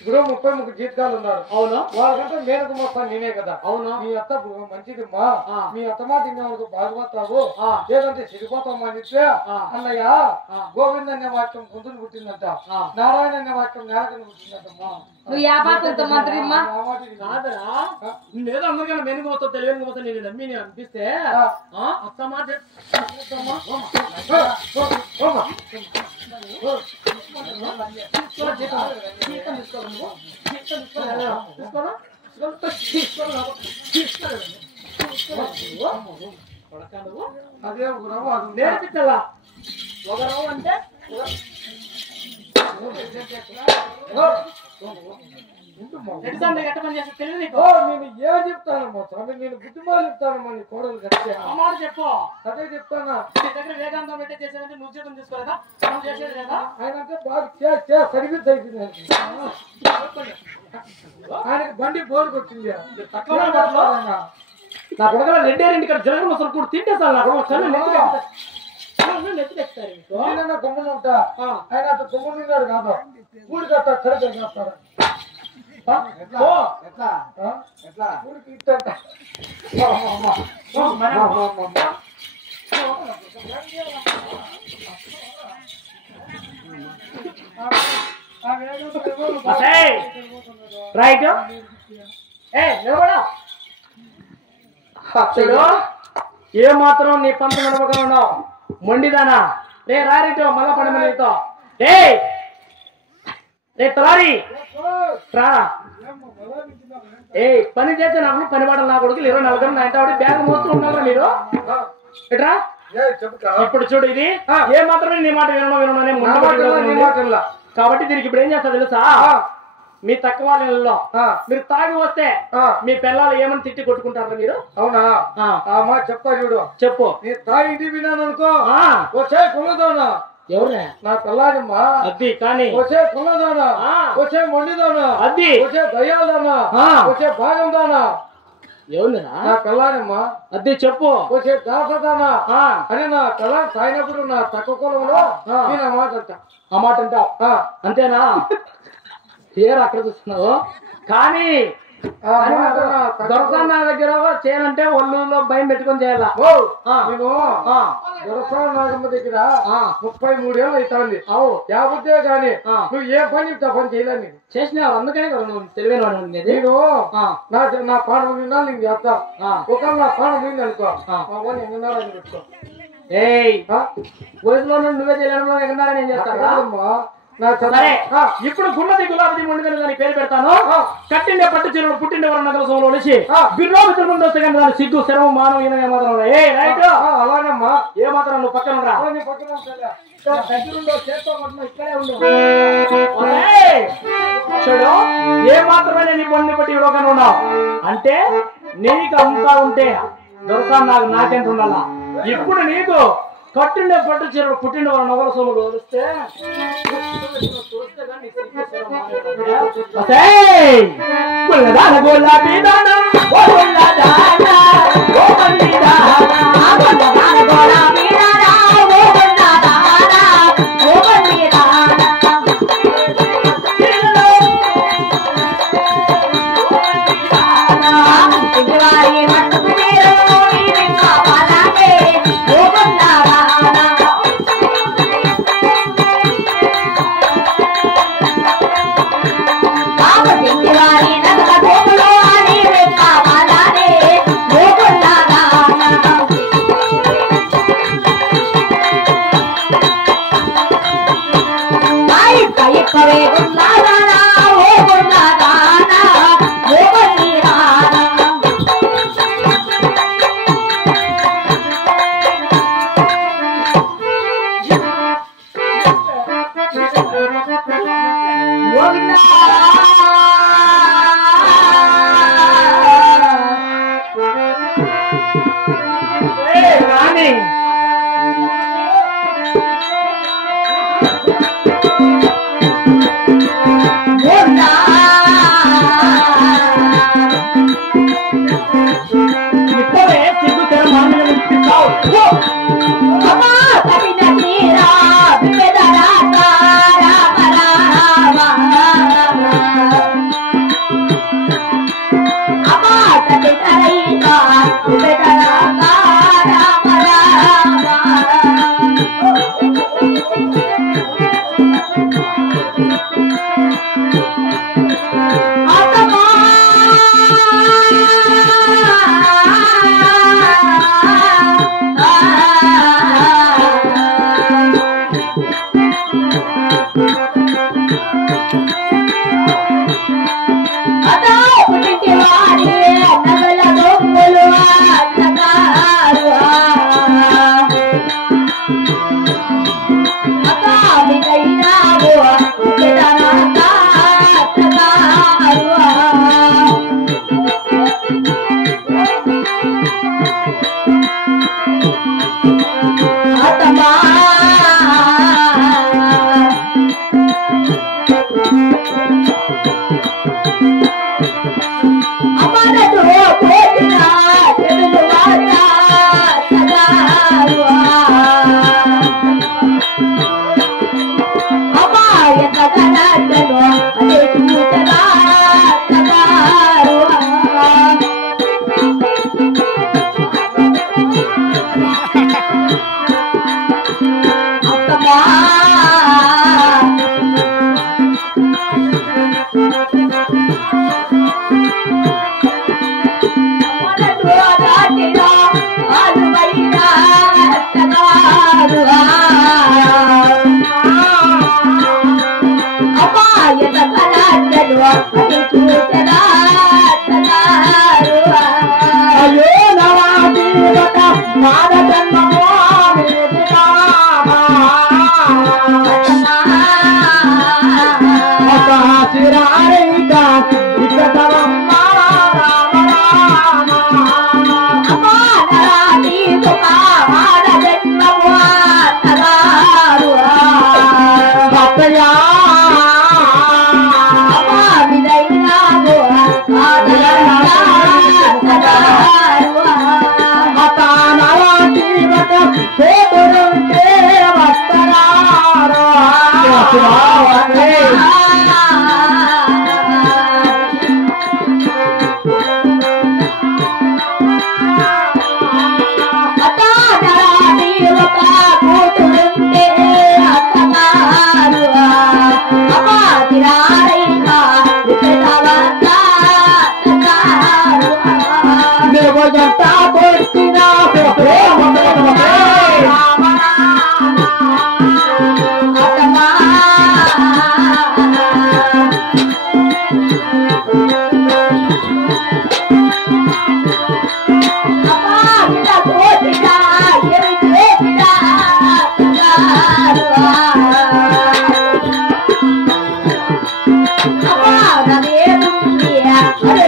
ఇప్పుడు 33 జీతాలు ఉన్నారు. అవును. వాళ్ళకంటే మేరకు మొత్తం నేనే కదా. అవును. మీ అత్త మంచిది మా మీ అత్తమా తినేవాళ్ళకు బాగుపడతావు లేదంటే చెడిపోతామా అని చెప్తే అన్నయ్య గోవింద్ అనే వాక్యం గుంతులు పుట్టిందంట, నారాయణ అనే వాక్యం నేలకని పుట్టిందంటమ్మా. నువ్వు యాపాతంతో మంత్రిమ్మా కాదరా. నేను అందరికన్నా మెనుగు మొత్తం తెలియని మొత్తం నేను నమ్మి అనిపిస్తే అత్త మాట అదే నేర్పించాలా ఒక రావు అంటే నేను ఏం చెప్తానమ్మా స్వామి, నేను బుద్ధిమాలు చెప్తానమ్మా నీ కోడలు కట్టే మాట చెప్పు. అదే చెప్తానా. నీ దగ్గర వేదాంతం పెట్టే చేసేదంటే నువ్వు జీతం తీసుకోలేదా? నువ్వు చేసేది లేదా? ఆయన అంటే బాగా సర్వీస్ అయిపోయింది. ఆయనకి బండి బోర్ కొట్టింది. నా కొడగల 2 ఇక్కడ జగన్ మసలు కూడా తింటే సార్ నా కొడుకు గమ్మున ఉంటా. ఆయన అటు గమ్మున ఉన్నాడు కాదు, ఊడి కట్ట కరెక్ట్ చేస్తాడు. ఊరికి ఇట్టంట రైట్. ఏ మాత్రం నీ పంత నడవగా ఉన్నావు మొండిదానా. రే రారిటో మళ్ళా పని మనతో రే తలారి రా. పని చేస్తే నాకు పని పడాలి. నా కొడుకులు 24 గంటలు నా ఇంట బ్యాగ్ మోస్తూ ఉన్నారా మీరు? ఎట్రా ఇప్పుడు చూడు, ఇది ఏ మాత్రమే నీ మాట వినడం కాబట్టి దీనికి ఇప్పుడు ఏం చేస్తా తెలుసా? మీ తక్కువ వాళ్ళలో మీరు తాగి వస్తే మీ పిల్లలు ఏమని తిట్టి కొట్టుకుంటారా మీరు? అవునా? చెప్తా చూడు. చెప్పు. నీ తాగి ఇంటి వినాను అనుకో, వచ్చే కుళ్ళదోనా ఎవరే నా పిల్లాడమ్మా అది. కానీ వచ్చే కుళ్ళదోనా, వచ్చే మొండిదోనా, అది వచ్చే దయ్యాలదోనా, వచ్చే భాగందోనా ఎవరురా నా పిల్లాడమ్మా. అది చెప్పు. వచ్చే దాసదానా అని నా పిల్ల తాగినప్పుడు నా తక్కువ కులంలో నేను ఆ మాట అంటా. ఆ మాట అంటావు అంతేనా? పేరు అక్కడ చూస్తున్నావు. కానీ దొరసాన దగ్గర చేయాలంటే ఒళ్ళులో భయం పెట్టుకొని చేయాలా? నేను దొరసాన నాగమ్మ దగ్గర 33 ఏళ్ళు అవుతుంది. యావద్దే గాని నువ్వు ఏ పని చెప్తా పని చేయలేదు. నేను చేసినావు, అందుకనే కదా నువ్వు తెలివైన వాడు ఉండేది. నేను నా పానం నిన్నా నేను చేస్తా. ఒకవేళ నా పానం నింది అనుకో, మా పని ఎన్నారని పెట్టుకో. వయసులో నువ్వే చేయడంలో ఎన్నారని ఏం చేస్తావా? సరే, ఇప్పుడు గుమ్మది గులాబీ మొండిదని దాని పేరు పెడతాను. కట్టిండే పట్టు చీరలు పుట్టిండే వారి నగర సభలో వచ్చి బిర్రోజు ముందు వస్తే కానీ దాని సిగ్గు శరము మానవ ఈయన ఏమాత్రం రైట్. అలాగమ్మా. ఏ మాత్రం నువ్వు పక్కన రా. చూడు, ఏ మాత్రమే నీ పొండి బట్టి ఇవ్వకుండా ఉన్నావు అంటే నీకు అంతా ఉంటే దొరకా నాకెంత ఉండాలా? ఇప్పుడు నీకు కట్టిండే పట్టు చీరలు పుట్టిండే వారి నగర సభలో వస్తే గులాబీ Hare